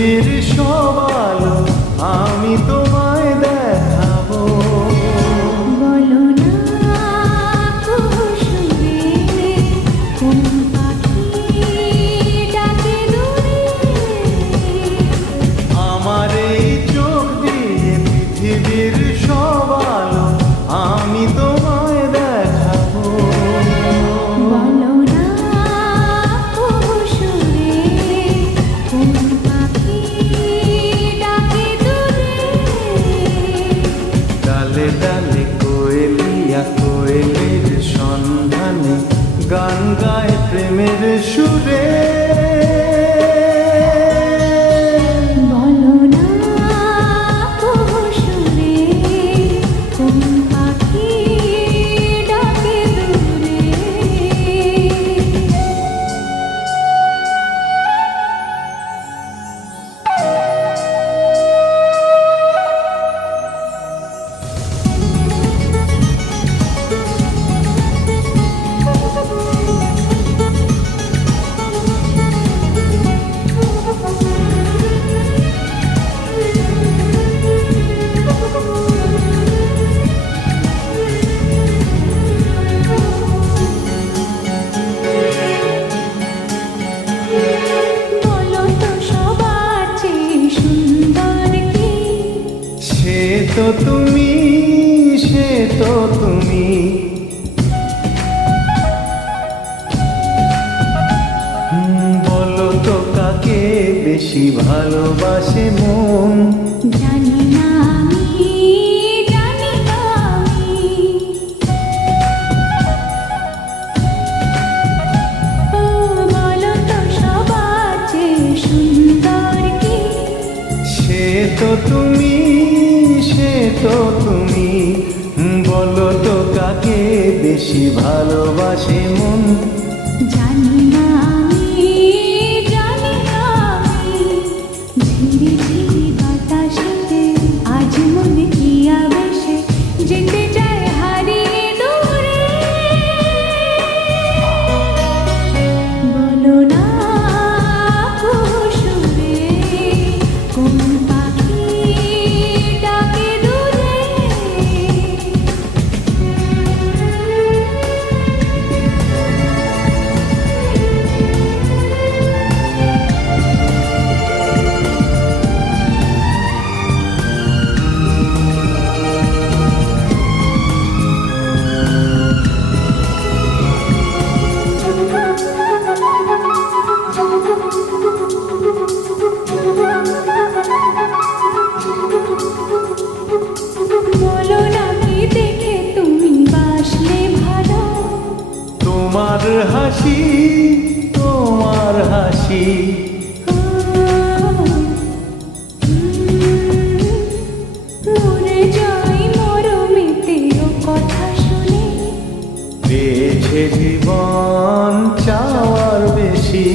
পৃথিবীর সব আলো আমি তোমায় দেখাবো। বলো না কুসুমে কোন পাখি ডাকে দূরে। আমার এই চোখ দিয়ে পৃথিবীর সব আলো আমি তোমায় দেখাবো। বলো না কুসুমে কোন পাখি ডাকে দূরে। ডালে ডালে কোয়েলিয়া কোয়েলের সন্ধানে গান গায় প্রেমের সুরে। বলো না কুসুমে কোন পাখি ডাকে দূরে। বলো তো সবার চেয়ে সুন্দর কি? সে তো তুমি, সে তো তুমি। বলো তো কাকে বেশি ভালোবাসে মন। জানি না আমি, জানি না আমি। ও বলো তো সবার চেয়ে সুন্দর কি? সে তো তুমি, সে তো তুমি। বলো তো কাকে বেশি ভালোবাসে মন। জানি না আমি, জানি না আমি। ঝিরি ঝিরি বাতাসেতে আজ মনে কি আবেশে যেতে চায় হারিয়ে দূরে। বলো না কুসুমে কোন পাখি ডাকে দূরে। বলো না কি দেখে তুমি বাসলে ভালো। তোমার হাসি, তোমার হাসি। মরে যাই মরমিতে ও কথা শুনে। পেয়েছে জীবন চাওয়ার বেশি।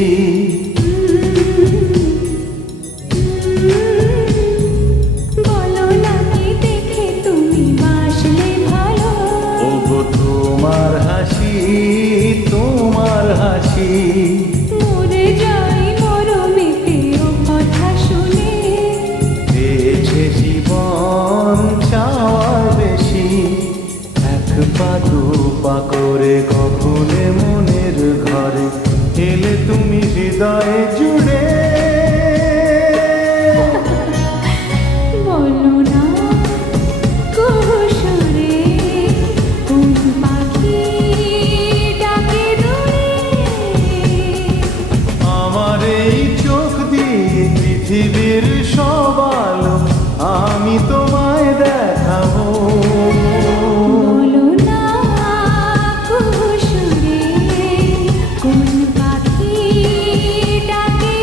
বলো না কি দেখে তুমি বাসলে ভালো। ওগো তোমার হাসি, তোমার হাসি। মরে যাই মরমিতে ও কথা শুনে। পেয়েছে জীবন চাওয়ার বেশি। এক পা দু পা করে কখনে মনের ঘরে এলে তুমি হৃদয়ে জুড়ে। বলো না কুসুমে কোন পাখি ডাকে দূরে। আমার এই চোখ দিয়ে পৃথিবীর সব আলো আমি তোমায় দেখাবো। বলো না কুসুমে কোন পাখি ডাকে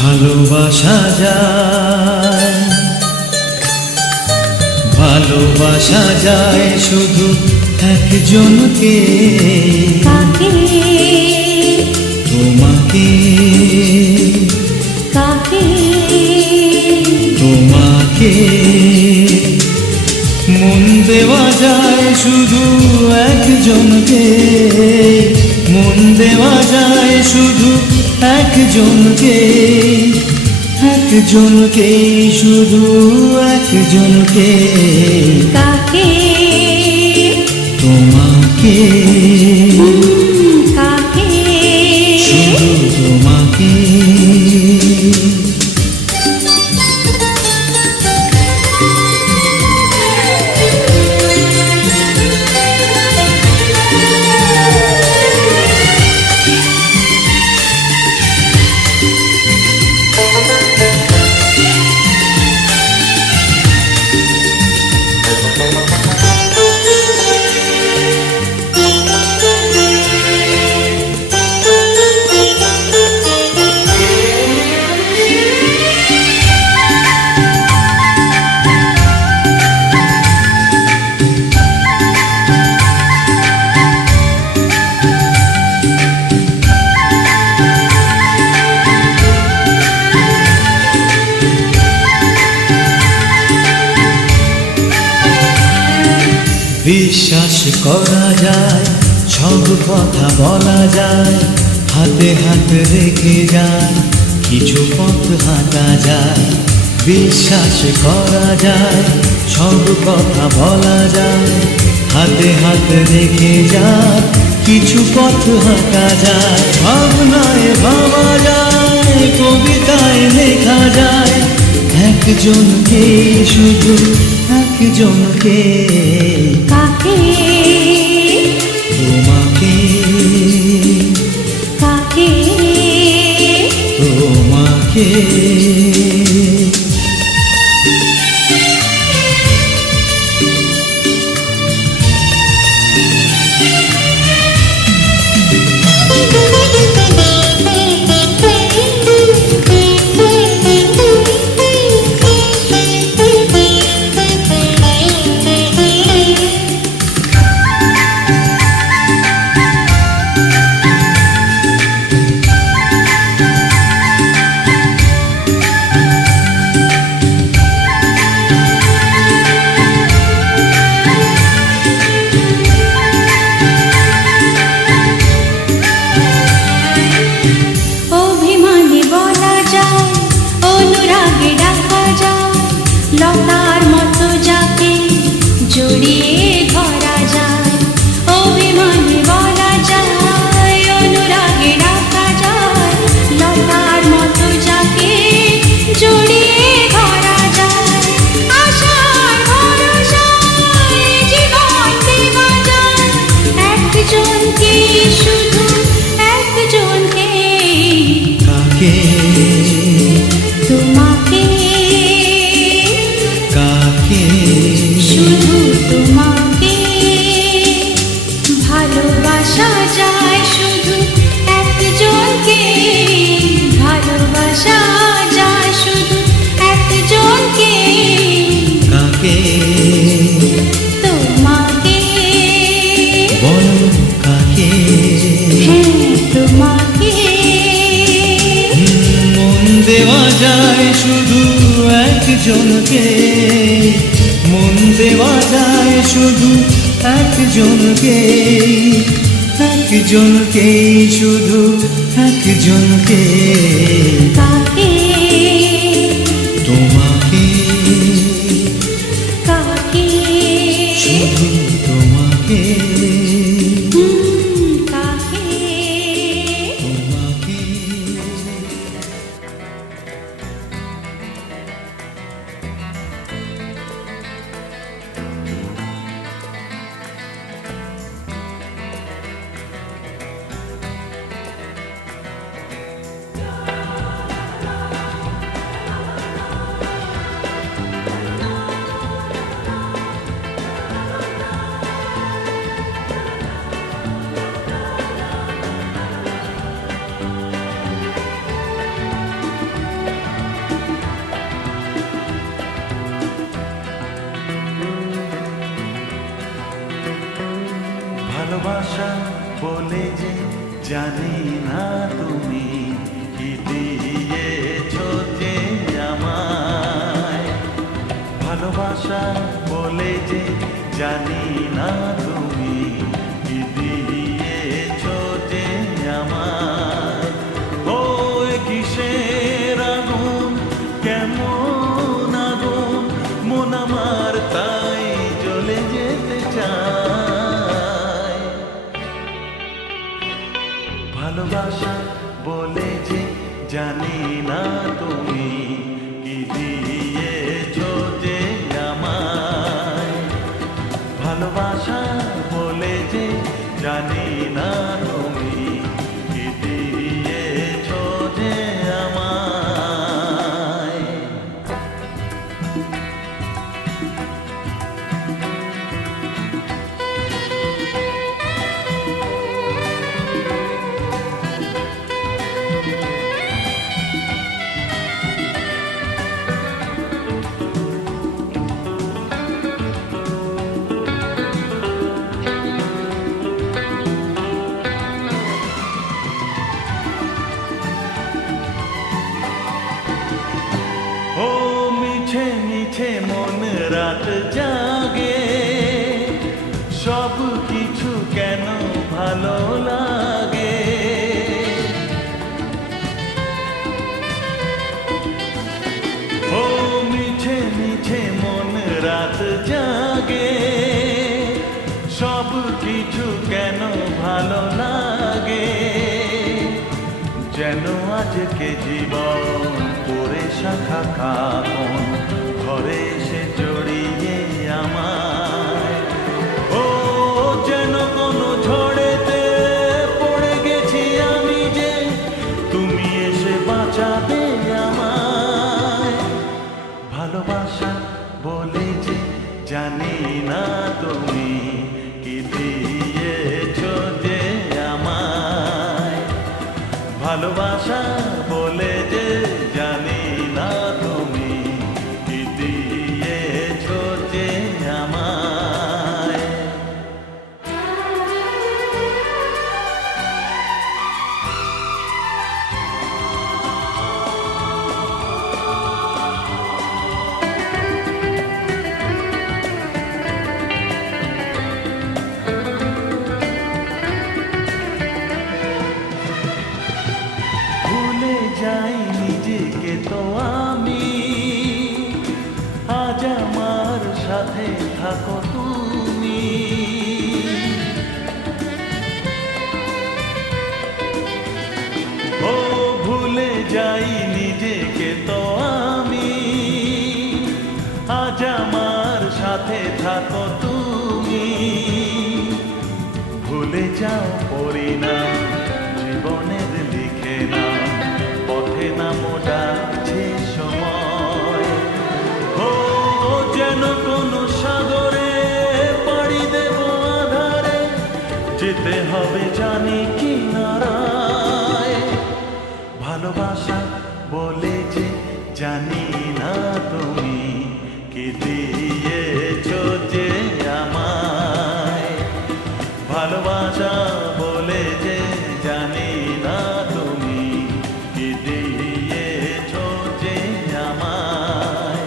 ভালোবাসা যায়, ভালোবাসা যায় শুধু একজনকে, কাকে তোমাকে, কাকে তোমাকে। মন দেওয়া যায় শুধু একজনকে, মন দেওয়া যায় শুধু একজনকে, একজনকে, শুধু একজনকে। কাকে তোমাকে, কাকে শুধু তোমাকে। বিশ্বাস করা যায়, সব কথা বলা যায়, হাতে হাত রেখে যায়, কিছু পথ হাঁটা যায়। বিশ্বাস করা যায়, সব কথা বলা যায়, হাতে হাতে রেখে যায় কিছু পথ হাঁটা যায় ভাবনায় ভাবা যায় কবিতায় লেখা যায় একজনকে শুধু একজনকে কাকে তোমাকে কাকে তোমাকে অভিমানে বলা যায় অনুরাগে ডাকা যায় লতার মতো যাকে জড়িয়ে ধরা যায় অভিমানে বলা যায় অনুরাগে ডাকা যায় লতার মতো যাকে জড়িয়ে ধরা যায় আশার ভরসায় জীবন দেওয়া যায় একজনকে শুধু একজনকে কাকে তোমাকে কাকে শুধু তোমাকে ভালোবাসা যায় শুধু একজনকে ভালোবাসা যায় শুধু একজনকে কাকে তোমাকে বলো কাকে হ্যাঁ তোমাকে মন দেওয়া যায় শুধু একজনকে মন দেওয়া যায় শুধু একজনকে একজনকে শুধু একজনকে কাকে তোমাকে কাকে শুধু তোমাকে কাকে তোমাকে ভালোবাসা বলে যে জানি না তুমি কি দিয়েছো যে আমায় ভালোবাসা বলে যে জানি না তুমি কি দিয়েছো যে আমায় ও কিসের আগুন কেমন আগুন মন আমার তাই জ্বলে যেতে চায় ভালোবাসা বলে যে জানি না তুমি কি দিয়েছো যে আমায় ভালোবাসা বলে যে জানি না তুমি কি দিয়েছো যে আমায় সব কিছু কেন ভালো লাগে, যেন আজকে জীবন করে শাখা কাপন ঘরে এসে জড়িয়ে আমায়। ও যেন কোনো ঝড়েতে পড়ে গেছি আমি, যে তুমি এসে বাঁচাবে আমায়। ভালোবাসা বলে যে জানি না তুমি কি দিয়েছো যে আমায়। ভালোবাসা বলে যে জানি না তুমি কি দিয়েছো যে আমায়। ভুলে যাই নিজেকে তো আমি, আজ আমার সাথে থাকো তুমি। ও ভুলে যাই নিজেকে তো আমি, আজ আমার সাথে থাকো তুমি। ভুলে যাও পরিণাম জীবনের লিখে না, পথে নামো ডাকছে সময়। ও যেন কোনো সাগরে পাড়ি দেব আধারে, যেতে হবে জানি কিনারায়। ভালোবাসা বলে যে জানি না তুমি কি দিয়েছো যে আমায়। ভালোবাসা বলে যে জানি না তুমি কি দিয়েছো যে আমায়।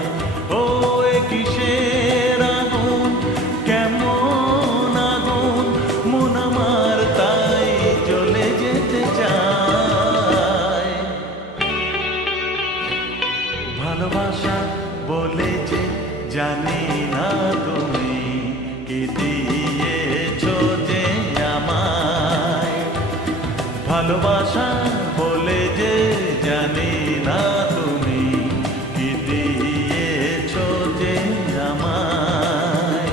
ও এ কিসের আগুন, কেমন আগুন, মন আমার তাই জ্বলে যেতে চায়। ভালোবাসা বলে যে জানি না তুমি কি দিয়েছো যে আমায়। ভালোবাসা বলে যে জানি না তুমি কি দিয়েছো যে আমায়।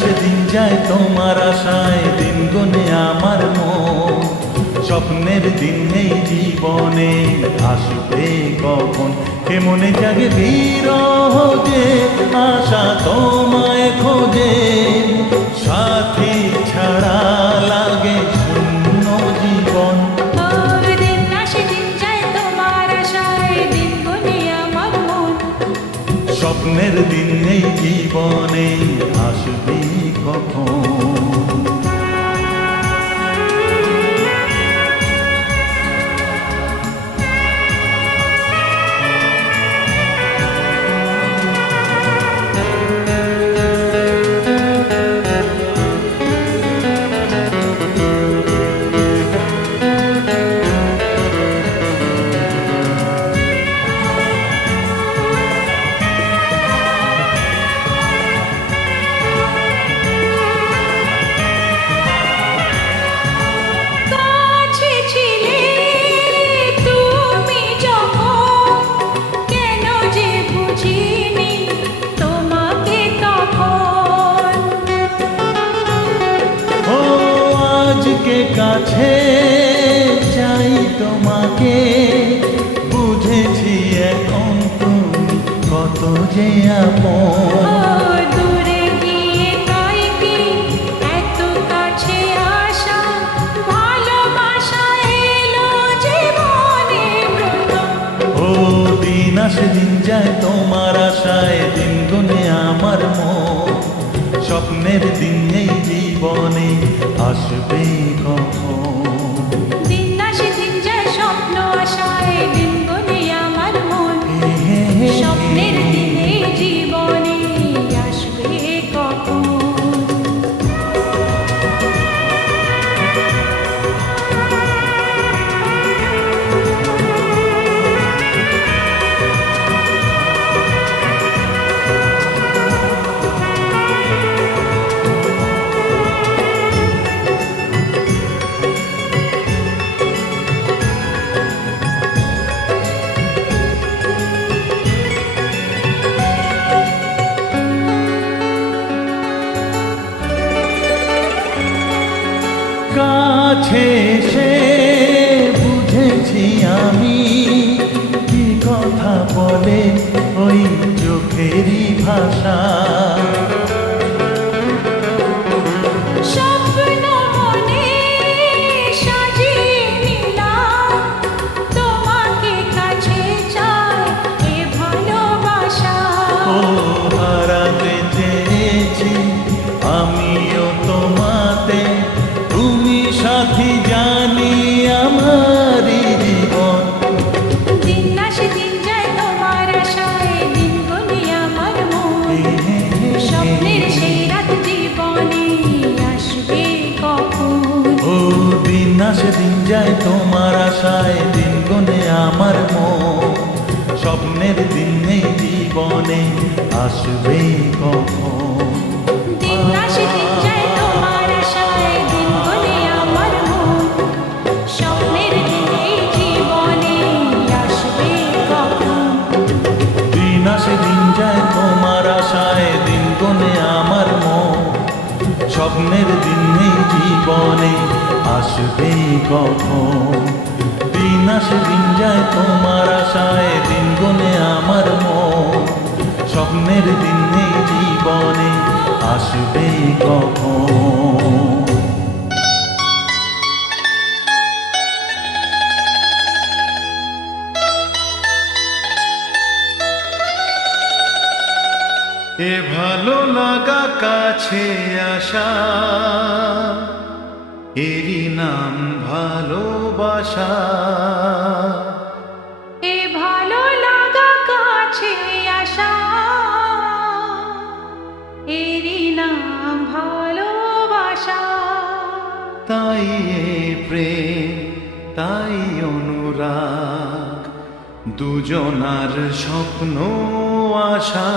সেদিন যায় তোমার আশায়, দিন গুনে আমার মন। স্বপ্নের দিন নেই জীবনে, আসবে কখন কে মনে জাগে বিরহ যে আশা তোমায় খোঁজে। সাথী ছাড়া লাগে শূন্য জীবন। স্বপ্নের দিন নেই জীবনে, আসবে কখন। আজকে কাছে চাই তোমাকে, বুঝেছি এখন তুমি কত যে আপন। দূরে গিয়ে তাই কি এত কাছে আসা, ভালোবাসা এলো জীবনে প্রথম। ও দিন আসে দিন যায় তোমার আশায়, দিন গুনে আমার মন, স্বপ্নের দিন এই জীবনে আসবে কখন? দিন আসে দিন যায় স্বপ্ন আশায়, দিন গুনে আমার মন, স্বপ্নের দিনে জীবনে আসবে কখন? কাছে এসে বুঝেছি আমি কি কথা বলে ওই চোখেরই ভাষা। স্বপ্ন মনে সাজিয়ে নিলাম, তোমাকে কাছে চাই এ ভালোবাসা। ও হারাতে চেয়েছি আমিও তোমাতে, তুমি সাথী জানি আমারই জীবন। দিন আসে দিন যায় তোমার আশায়, দিন গুনে আমার মন, স্বপ্নের সেই রাত জীবনে আসবে কখন? ও দিন আসে দিন যায় তোমার আশায়, দিন গুনে আমার মন, স্বপ্নের দিন এই জীবনে আসবে কখন? দিন আসে দিন যায় তোমার আশায়, দিন গুনে আমার মন, স্বপ্নের দিন এই জীবনে আসবে কখন? দিন আসে দিন যায় তোমার আশায়, দিন গুনে আমার মন, স্বপ্নের দিন এই জীবনে আসবে কখন? দিন আসে দিন যায় তোমার আশায়, দিন গুনে আমার মন, স্বপ্নের দিন এই জীবনে আসবে কখন? এ ভালো লাগা কাছে আসা, এরই নাম ভালোবাসা। এ ভালো লাগা কাছে আসা, এরই নাম ভালোবাসা। তাই এ প্রেম, তাই অনুরাগ, দুজনার স্বপ্ন আশা।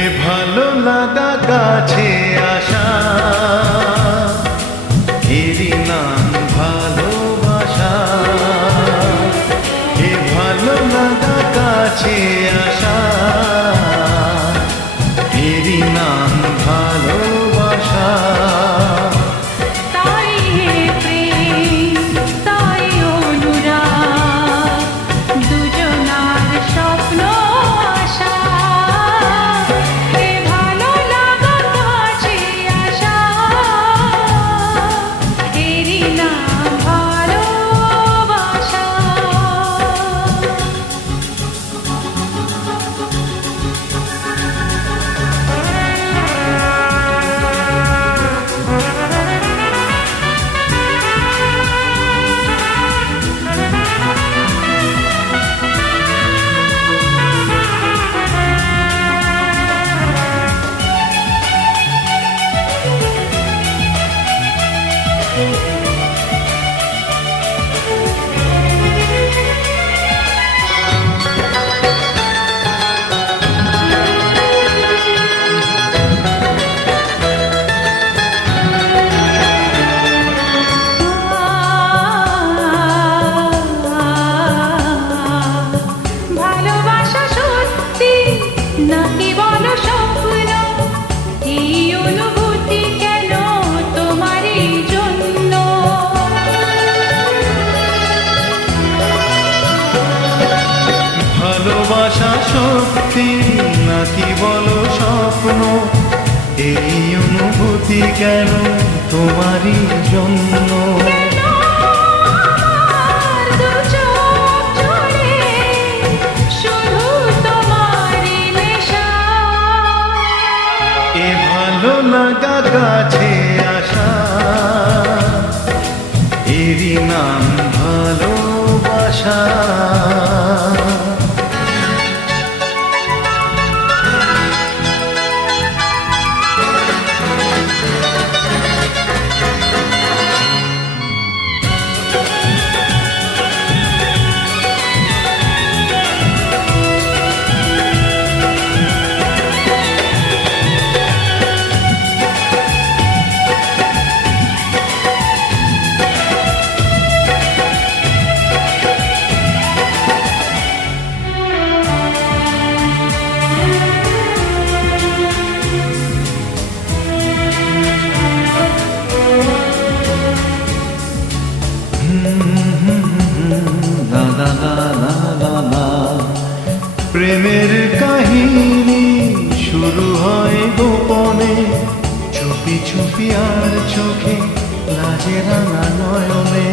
এ ভালো লাগা কাছে আসা, এরই নাম ভালোবাসা। এ ভালো লাগা কাছে আসা, এরই নাম ভালোবাসা। তাই হে প্রেম, তাই অনুরাগ, দুজনার স্বপ্ন আশা। এ ভালো লাগা কাছে আসা, এরই নাম কেন তোমারই জন্য। কেন আমার দু চোখ জুড়ে শুধু তোমারই নেশা। এ ভালো লাগা কাছে আসা, এরই নাম ভালোবাসা। লা লা লা লা লা লা। প্রেমের কাহিনী শুরু হয় গোপনে, চুপি চুপি আর চোখে লাজে রাঙা নয়নে।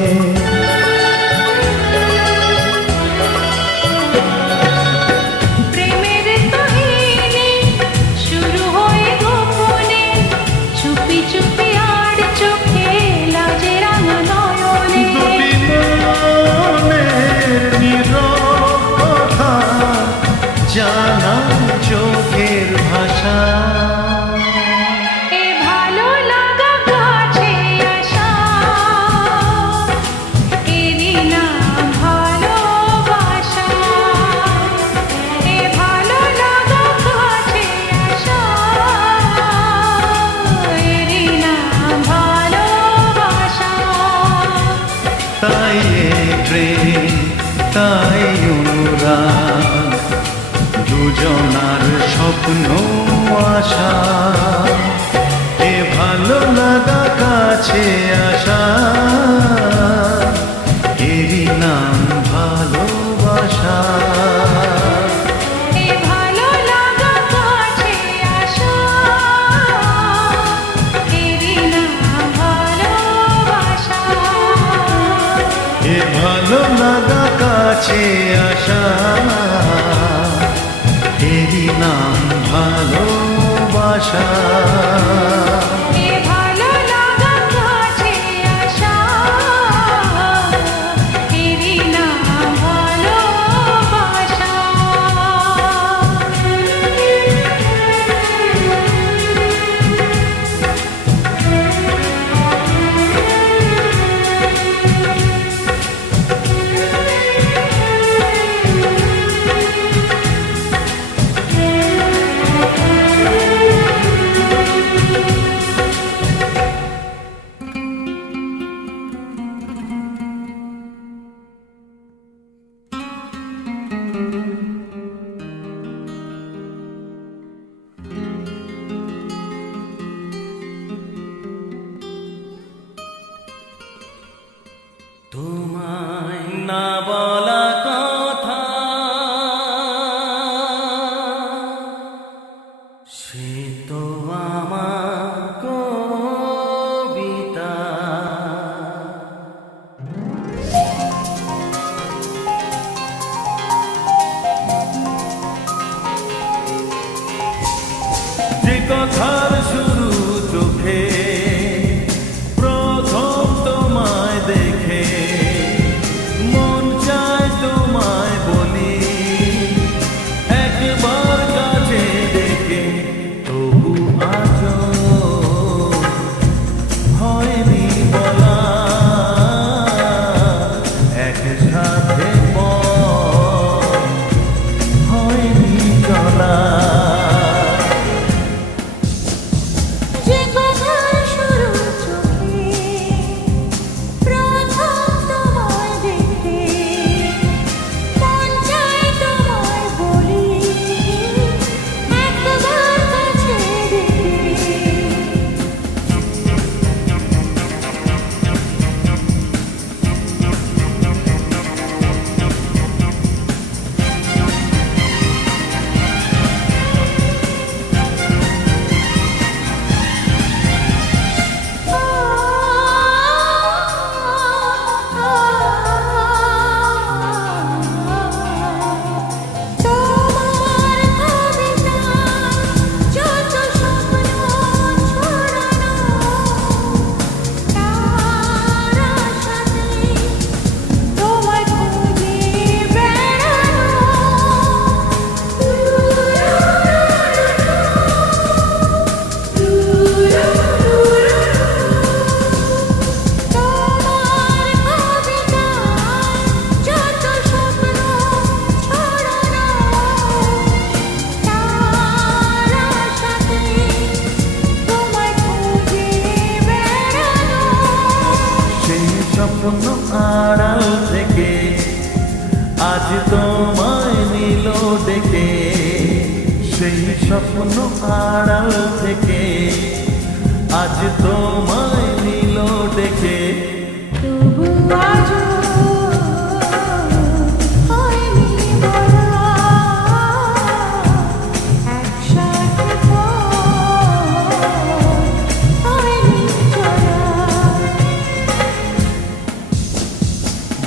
প্রেমের কাহিনী শুরু হয় গোপনে, চুপি চুপি আর চোখে লাজে রাঙা নয়নে। দুটি মনের নীরব কথা জানা চোখের ভাষা। এ ভালো লাগা কাছে আসা, এরই নাম ভালোবাসা। এ ভালো লাগা কাছে আসা, এরই নাম ভালোবাসা। তাই এ প্রেম, তাই অনুরাগ, দুজনার স্বপ্ন আশা। এ ভালো লাগা কাছে আসা, এরই নাম ভালোবাসা। এ ভালো লাগা কাছে আসা, এরই নাম ভালোবাসা। এ ভালো লাগা কাছে আসা, এরই নাম ভালোবাসা। এ ভালো লাগা কাছে আসা, এরই নাম ভালোবাসা। তোমায় না বলা কথা সে তো আমার কবিতা। যে কথার শুরু চোখে প্রথম তোমায় দেখে মন চায় স্বপ্ন আড়াল থেকে আজ তোমায় নিল ডেকে, সেই স্বপ্ন আড়াল থেকে আজ তোমায় নিল ডেকে। তবু আজও হয়নি বলা, একসাথে হয়নি চলা।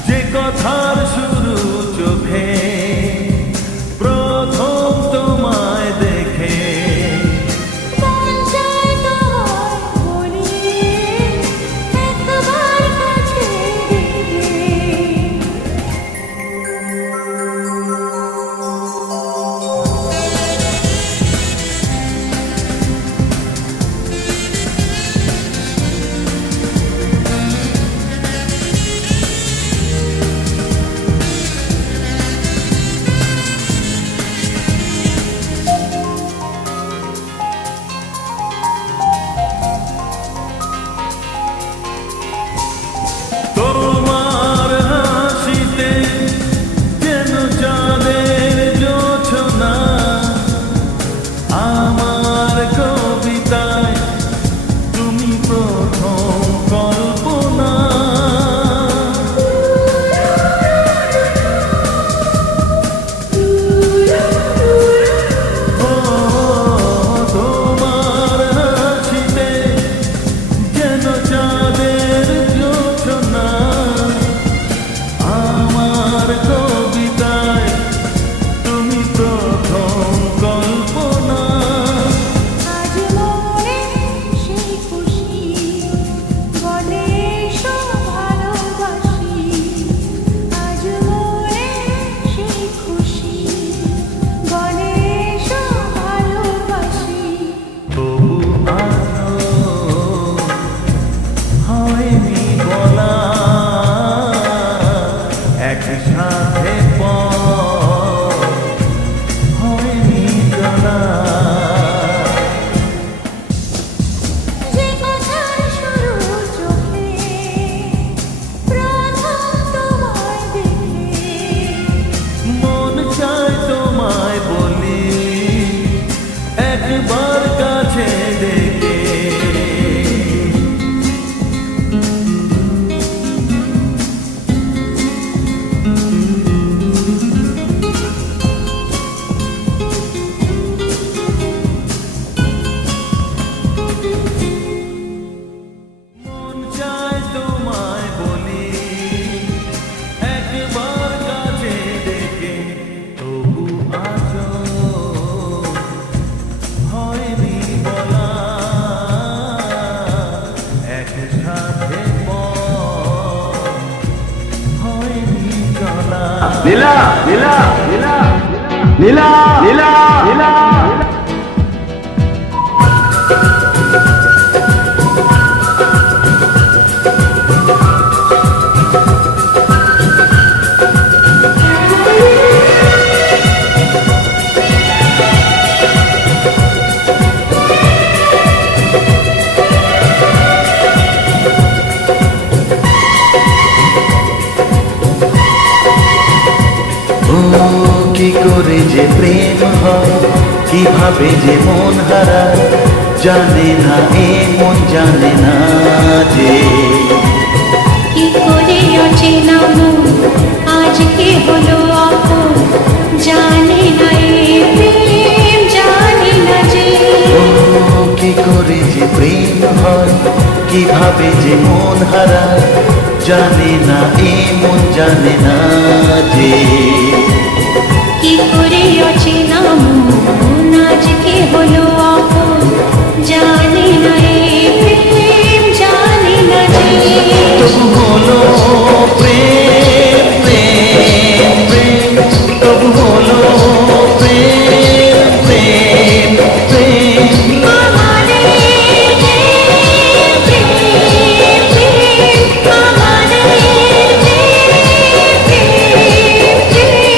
যে কথার শুরু চোখে প্রথম তোমায় দেখে, মন চায় তোমায় বলি একবার কাছে ডেকে। তোমার হাসিতে যেন চাঁদের জোছনা, আমার কবিতায় তুমি প্রথম কল্পনা। ও তোমার হাসিতে যেন চাঁদের জোছনা, আমার কবিতায় তুমি প্রথম কল্পনা। আজ মনে সেই খুশি বলে সব ভালোবাসি, আজ মনে সেই খুশি বলে সব ভালোবাসি। তবু আজও হয়নি বলা, একসাথে পথ হয়নি চলা। যে কথার শুরু চোখে প্রথম তোমায় দেখে, মন চায় তোমায় বলি একবার কাছে ডেকে। মন চায় তোমায় বলি একবার কাছে ডেকে, তবু আজও হয়নি বলা, একসাথে পথ হয়নি চলা। নীলা নীলা নীলা নীলা নীলা নীলা ও কি করে যে প্রেম হয়, কিভাবে যে মন হারায়, জানে না এ মন জানে না যে। কি করে অচেনা মন আজকে হলো আপন, জানে না এ প্রেম জানে না যে। ও কি করে যে প্রেম হয়, কিভাবে যে মন হারায়, জানে না এ মন জানে না যে। কি করে অচেনা মন আজকে হলো আপন, জানে না এ প্রেম জানে না যে। তবু হলো প্রেম প্রেম প্রেম, তবু হলো প্রেম প্রেম প্রেম। আমাদের প্রেম প্রেম প্রেম, আমাদের প্রেম প্রেম প্রেম।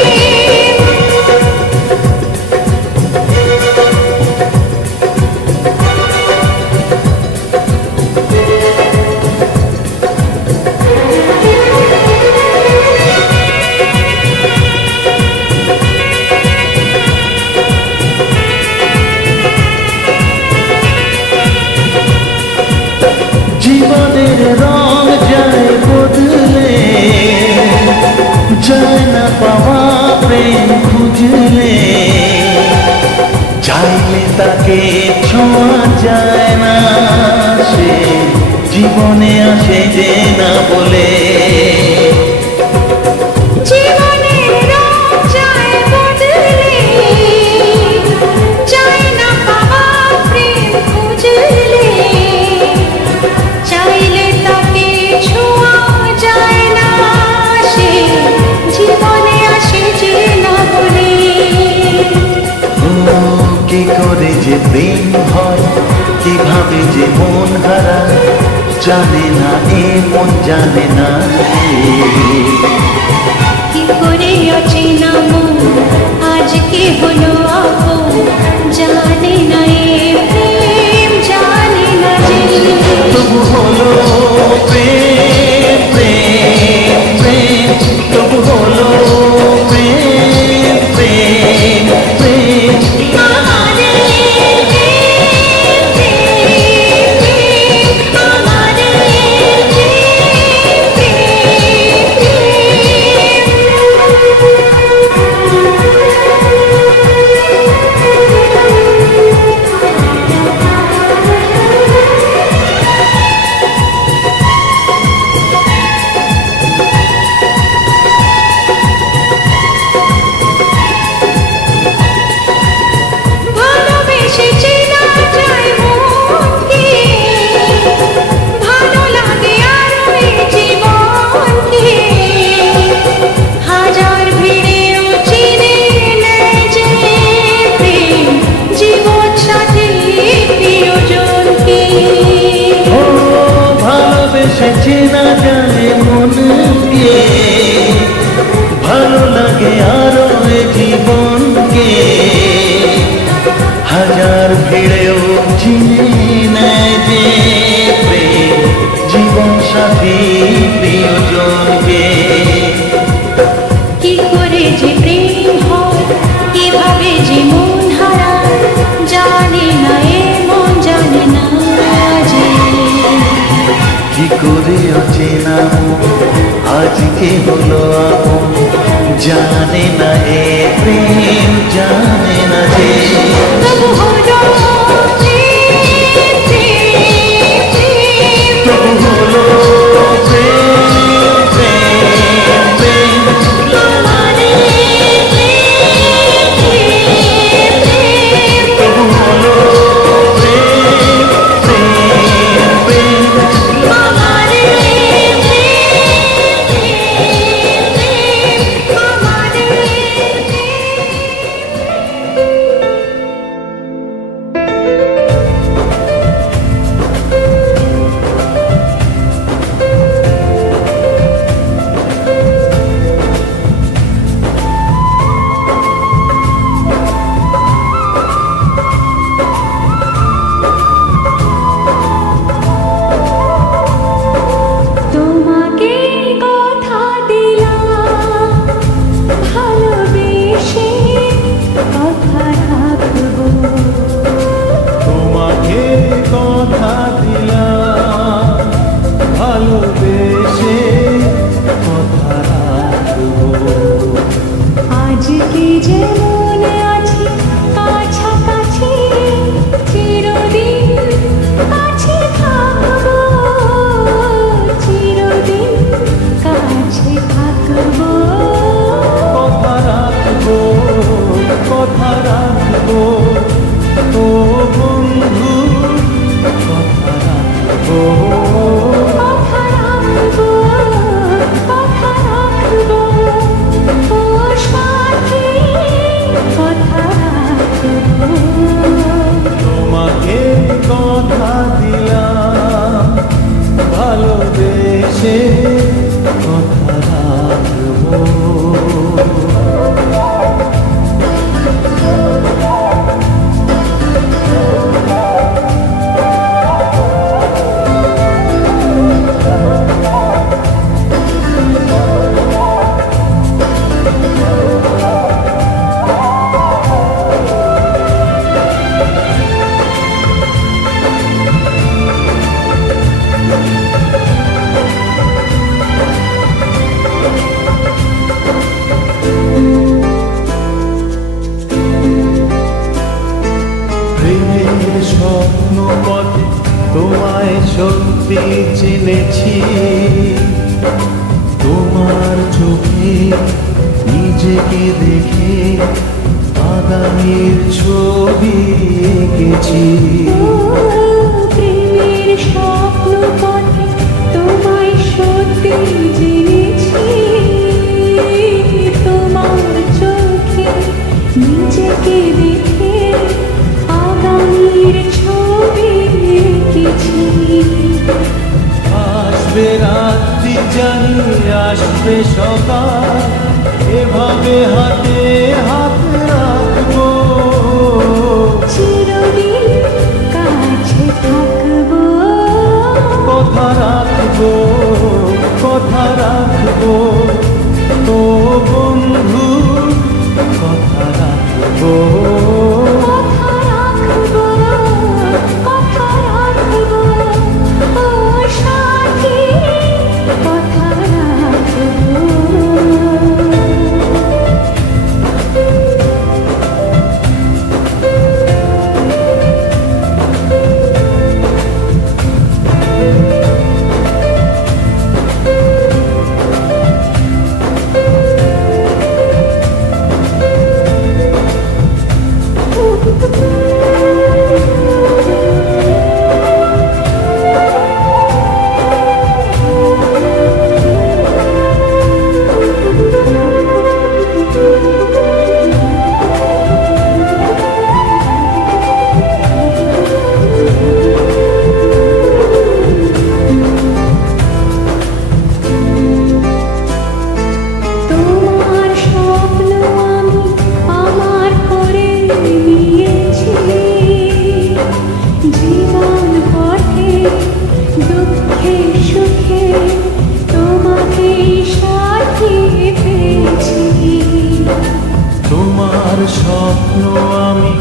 যায় না পাওয়া প্রেম খুঁজলে, চাইলে তাকে ছোঁয়া যায় না, সে জীবনে আসে যে না বলে। জীবনের রং যায় বদলে, যায় না পাওয়া প্রেম খুঁজলে, চাইলে তাকে ছোঁয়া যায় না, সে জীবনে আসে যে না বলে। ও কি করে যে প্রেম হয়, কিভাবে যে মন হারায়, জানে না এ মন জানে না। কি করে অচেনা মন আজকে হলো আপন, জানে না এ প্রেম জানে না যে। তবু হলো প্রেম প্রেম প্রেম, তবু হলো প্রেম প্রেম প্রেম। আমাদের প্রেম, প্রেম, প্রেম, আমাদের প্রেম, ভালোবেসে চেনা যায় মনকে, ভালো লাগে আরো এ জীবনকে, হাজার ভিড়েও চিনে নেয় যে প্রেম জীবন সাথী প্রিয়জনকে। ও ভালোবেসে চেনা যায় মনকে, ভালো লাগে আরো এ জীবনকে, হাজার ভিড়েও চিনে নেয় যে প্রেম জীবন সাথী প্রিয়জনকে। কি করে যে প্রেম হয়, কিভাবে যে মন হারায়, জানে না এ মন জানে না যে। কি করে অচেনা আজকে হলো আপন, জানে না এ প্রেম জানে না যে। তবু হলো প্রেম, প্রেম, প্রেম, তবু হলো প্রেম প্রেম প্রেম। আমাদের প্রেম, প্রেম, প্রেম, তবু হলো প্রেম প্রেম প্রেম। আমাদের প্রেম, প্রেম, প্রেম, আমাদের তোমাকে কথা দিলাম, ভালোবেসে কথা রাখবো। তোমাকে কথা দিলাম, ভালোবেসে কথা রাখবো। আজকে যেমন আছি কাছাকাছি, চিরদিন কাছে থাকবো, চিরদিন কাছে থাকবো। কথা রাখবো, কথা রাখবো, ও বন্ধু কথা রাখবো। কথা রাখবো, কথা রাখবো, ও সাথী কথা রাখবো। তোমাকে কথা দিলাম, ভালোবেসে কথা রাখবো। চোখে নিজেকে দেখে আগামীর ছবি এঁকেছি। প্রেমের স্বপ্ন পথে তোমায় সত্যি জেনেছি, তোমার চোখে নিজেকে দেখে আগামীর ছবি এঁকেছি। আসবে রাত্রি জানি আসবে সকাল, এভাবে হাতে হাত রাখবো, চিরদিন কাছে থাকবো, কথা রাখবো, কথা রাখবো, ও বন্ধু কথা রাখবো। কথা রাখবো, কথা রাখবো, ও সাথী কথা রাখবো। তোমার স্বপ্ন আমি আমার করে নিয়েছি, জীবন পথে দুঃখে সুখে তোমাকে সাথী পেয়েছি। তোমার স্বপ্ন আমি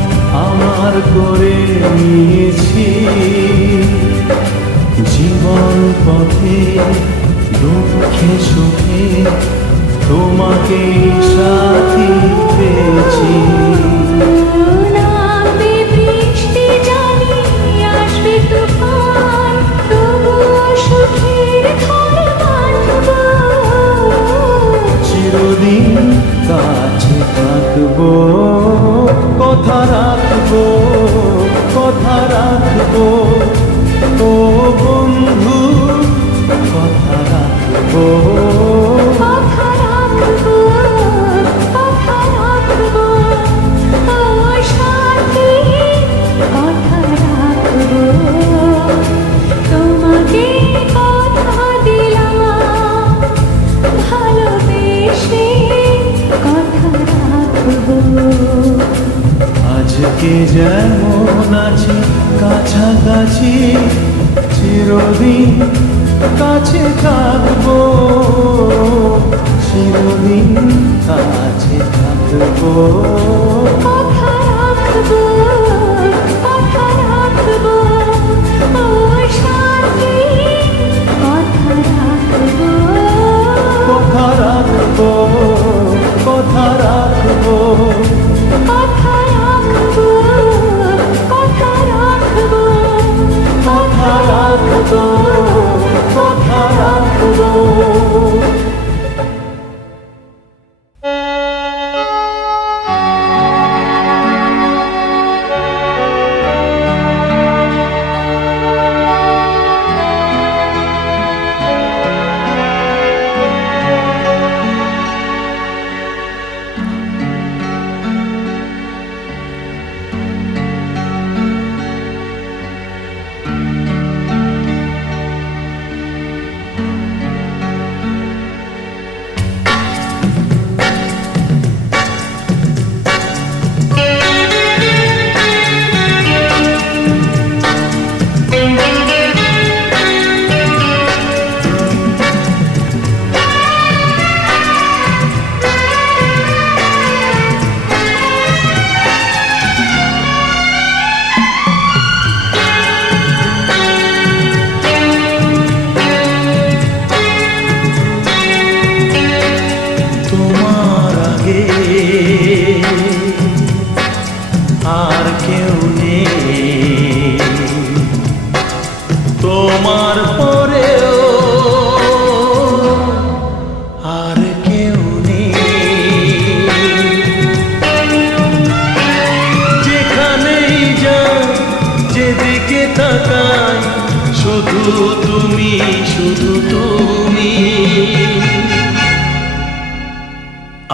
আমার করে নিয়েছি, জীবন পথে দুঃখে সুখে তোমাকে সাথী পেয়েছি। নামবে বৃষ্টি জানি আসবে তুফান, তবুও সুখের ঘর বাঁধবো, চিরদিন কাছে থাকবো, কথা রাখবো, কথা রাখবো, ও বন্ধু কথা রাখবো। কথা রাখবো, কথা রাখবো, ও সাথী কথা রাখবো। তোমাকে কথা দিলাম ভালোবেসে কথা রাখবো। আজকে যেমন আছি কাছাকাছি, চিরদিন কাছে থাকবো, চিরদিন কাছে থাকবো। কথা রাখবো, কথা রাখবো, ও সাথী কথা রাখবো। কথা রাখবো, কথা রাখবো, কথা রাখবো, কথা রাখবো, কথা রাখবো, কথা রাখবো।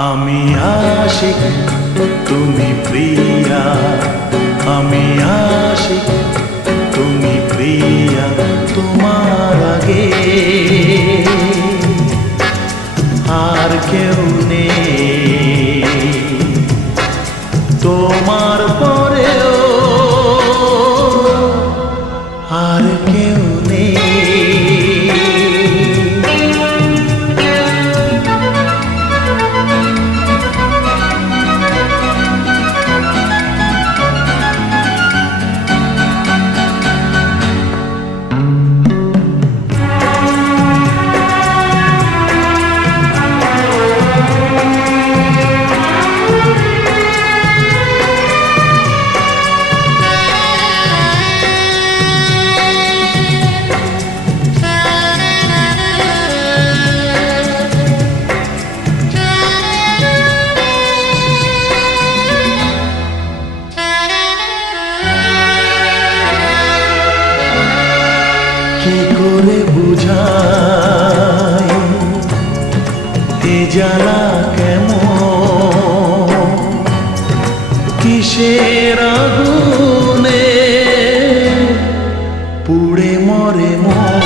আমি আশিক তুমি প্রিয়া, আমি আশিক তুমি প্রিয়া, তোমার আগে আর কেউ নেই, তোমার পরেও আর কেউ নেই। কি করে বুঝাই এ জ্বালা কেমন, কিসের আগুনে পুড়ে মরে মন,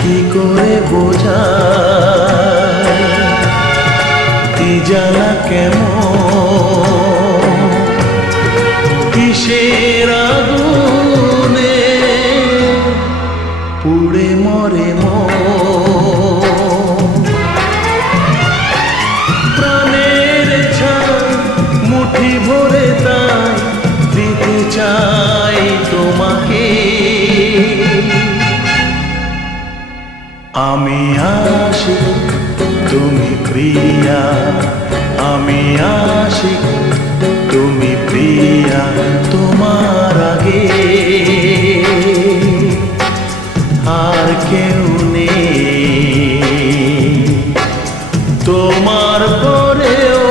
কি করে বোঝাই এ জ্বালা কেমন, কিসের আগুনে পুড়ে মরে মন, প্রাণের ছাই মুঠি ভরে তাই দিতে চাই তোমাকে। আমি আশিক তুমি প্রিয়া, আমি আশিক তুমি প্রিয়া, তোমার আগে আর কেউ নেই, তোমার পরেও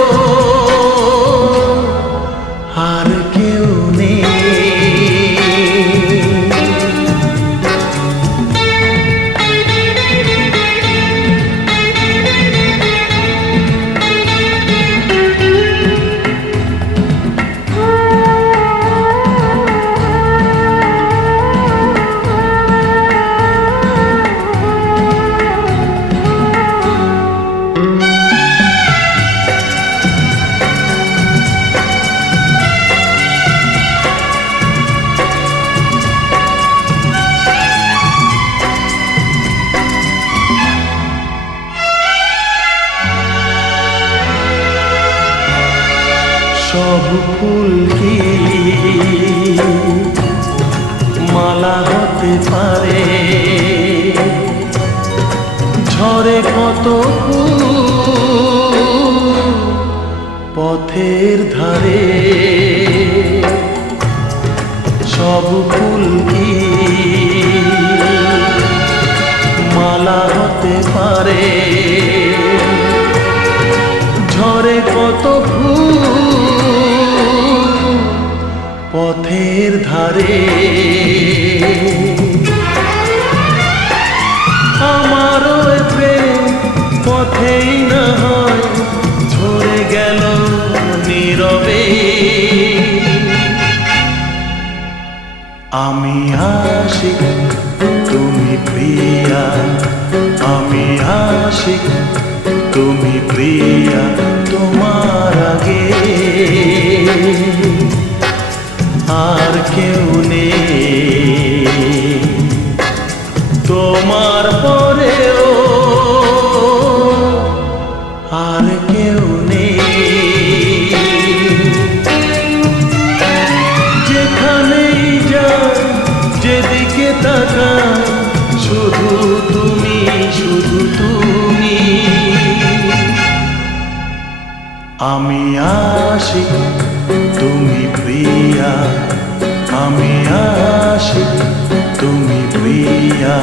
আর কেউ নেই। সব ফুল কি মালা হতে পারে, ঝরে কত ফুল পথের ধারে, সব ফুল কি মালা হতে পারে, ঝরে কত ফুল পথের ধারে, আমারও প্রেম পথেই না হয় ঝরে গেল নীরবে। আমি আশিক তুমি প্রিয়া, আমি আশিক তুমি প্রিয়া, তোমার আগে আর কেউ নেই, তোমার পরেও আর কেউ নেই। যেখানেই যাই যেদিকে তাকাই শুধু তুমি, শুধু তুমি। আমি আশিক তুমি প্রিয়া, আমি আশিক তুমি প্রিয়া।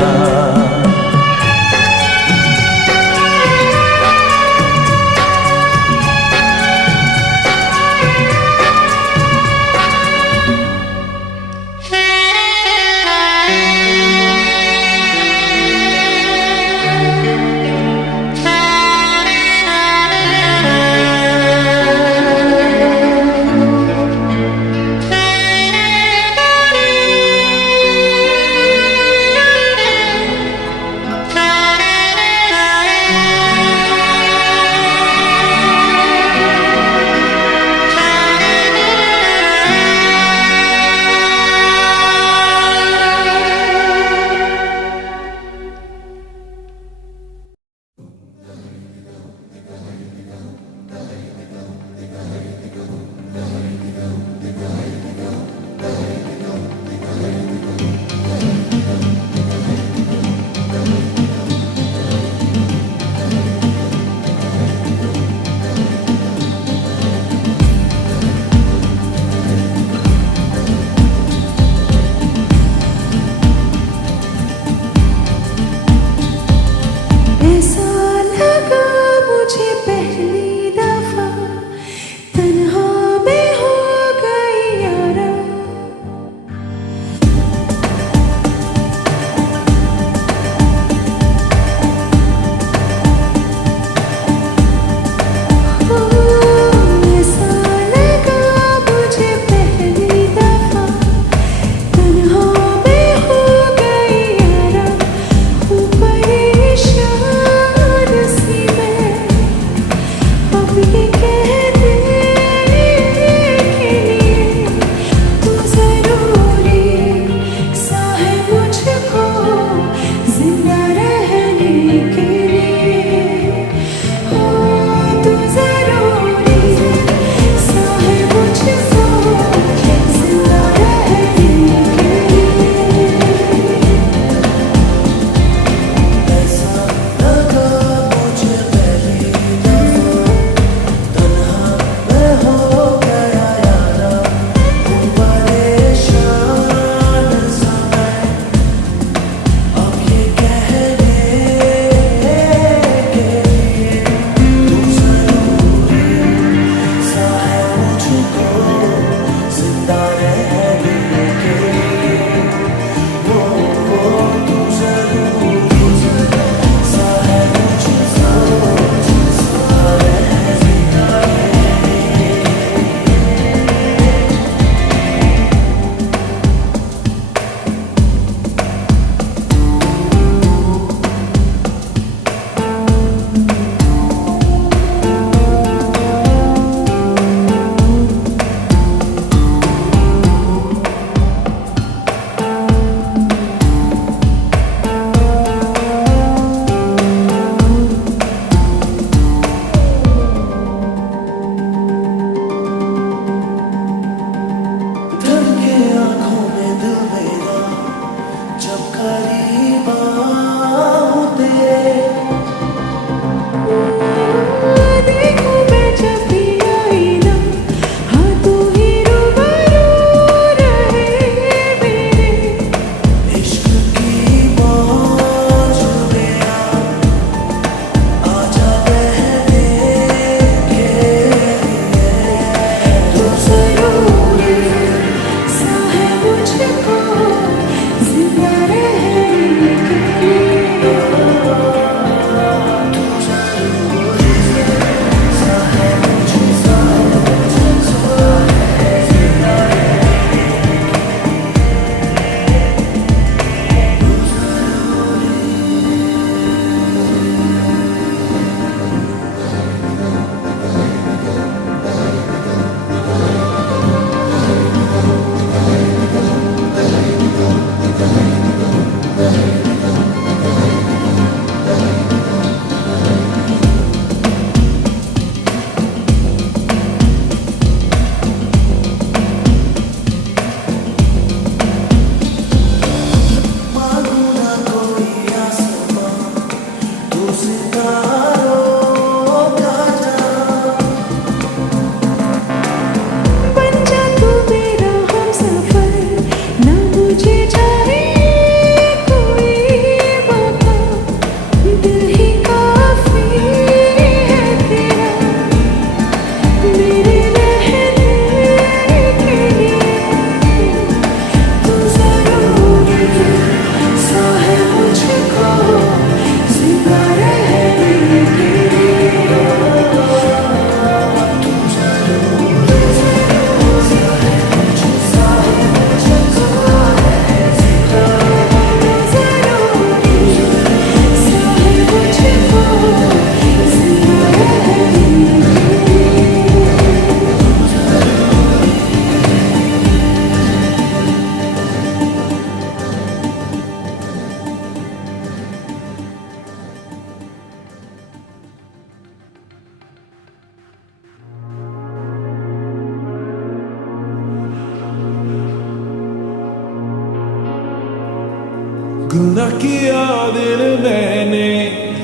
मैंने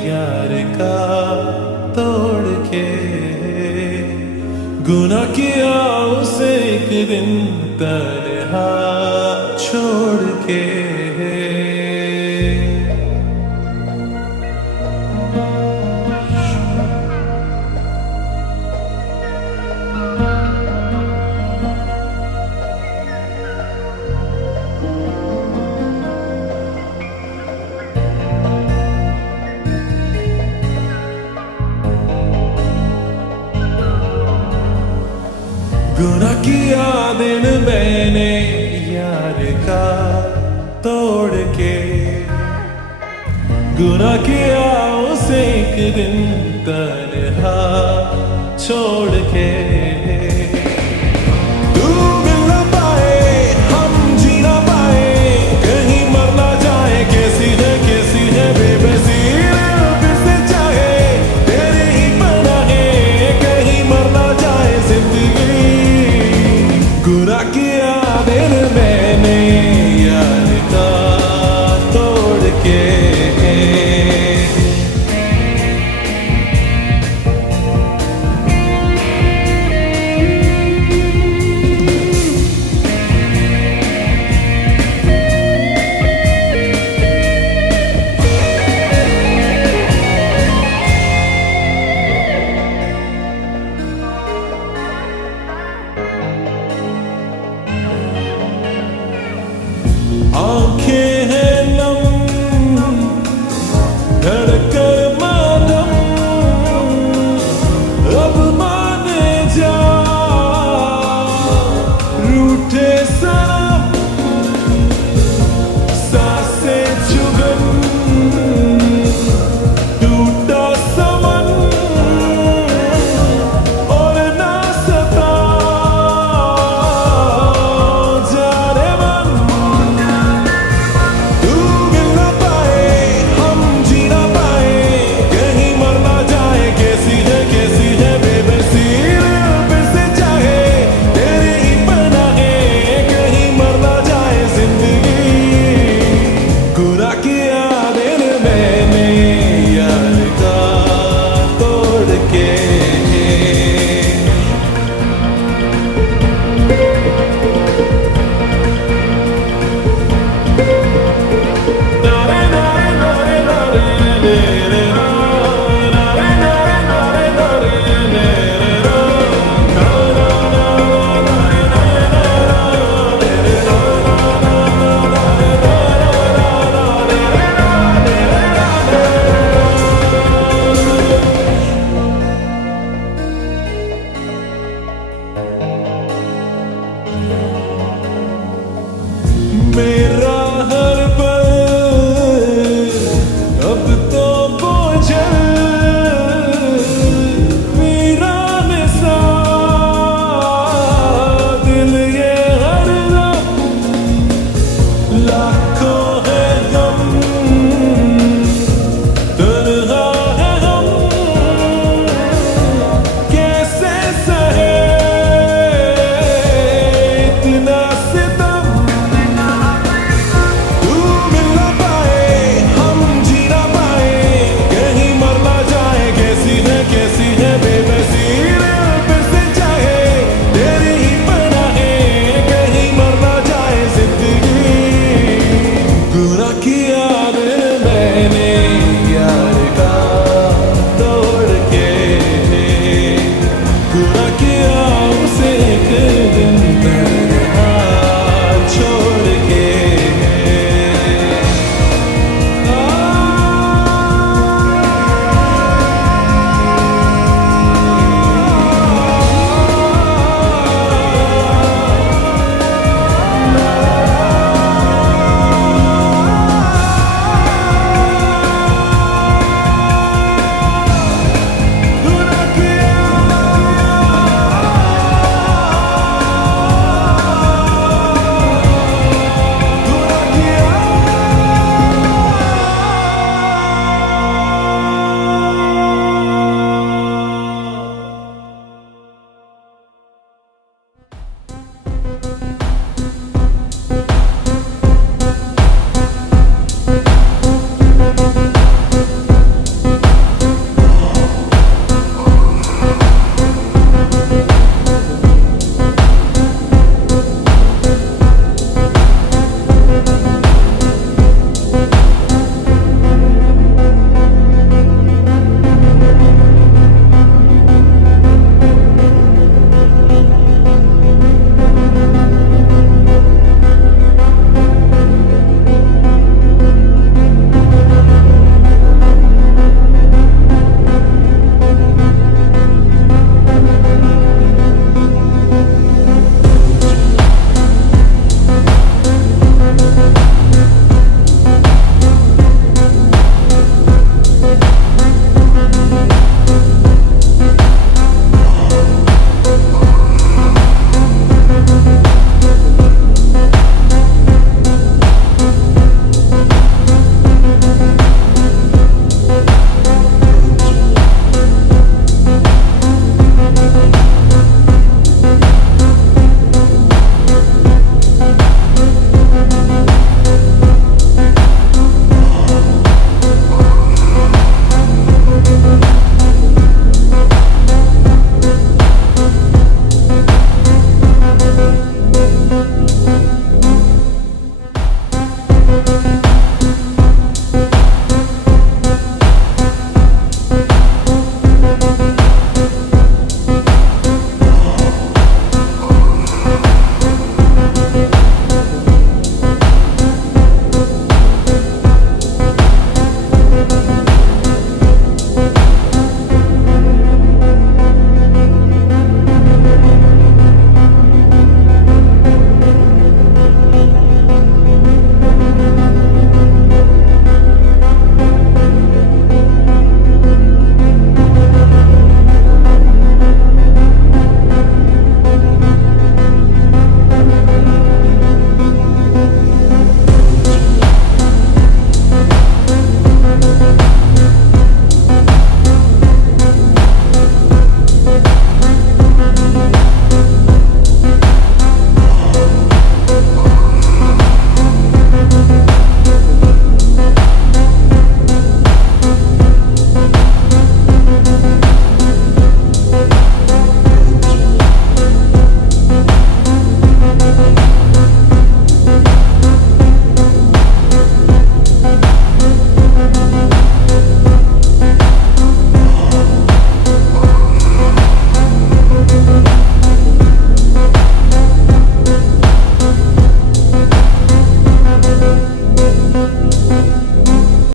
यार का तोड़ के, गुनाह किया उसे एक दिन तन्हा छोड़ के। गुनाह किया दिन मैंने यार का तोड़ के, गुनाह किया उसे एक दिन तन्हा छोड़ के। तू मिल ना पाए, हम जी ना पाए, कहीं मर ना जाए, कैसी है बेबसी फिर से चाहे तेरे ही पनाहे, कहीं मर ना जाए जिंदगी। गुनाह किया दिल मैंने यार का तोड़ के, आंखें हैं नम, धड़कन मातम, अब माने जा रूठे सनम, सांसें चुभन, टूटा समन और ना सता जाने मन। तू मिल ना पाए, हम जी ना पाए, कहीं मर ना जाए, कैसी है बेबसी फिर से चाहे तेरे ही पनाहे, कहीं मर ना जाए जिंदगी। गुनाह किया दिल मैंने यार का तोड़ के, नारे नारे नारे नारे